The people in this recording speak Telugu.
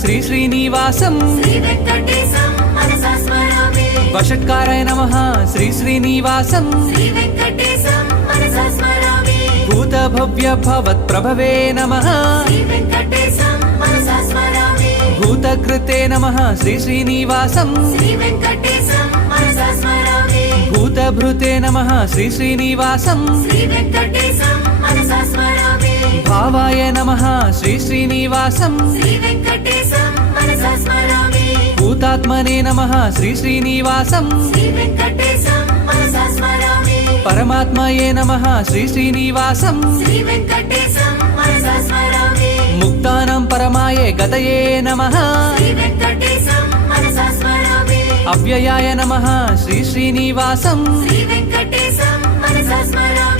శ్రీ శ్రీనివాసం శ్రీ వెంకటేశం మనసా స్మరామి వషట్కారాయ నమః శ్రీ శ్రీనివాసం శ్రీ వెంకటేశం మనసా స్మరామి భూత భవ్య భవత్ ప్రభవే నమః శ్రీ వెంకటేశం మనసా స్మరామి భూతకృతే నమః శ్రీ శ్రీనివాసం శ్రీ వెంకటేశం మనసా స్మరామి భూతభృతే నమః శ్రీ శ్రీనివాసం శ్రీ వెంకటేశం మనసా స్మరామి భావాయ నమః శ్రీ శ్రీనివాసం శ్రీ వెంకటేశం మనసా స్మరామి భూతాత్మనే నమః శ్రీ శ్రీనివాసం శ్రీ వెంకటేశం మనసా స్మరామి పరమాత్మయే నమః శ్రీ శ్రీనివాసం శ్రీ వెంకటేశం మనసా స్మరామి ముక్తానం పరమాయే గతయే నమః శ్రీ వెంకటేశం మనసా స్మరామి అవ్యయాయ నమః శ్రీ శ్రీనివాసం శ్రీ వెంకటేశం మనసా స్మరామి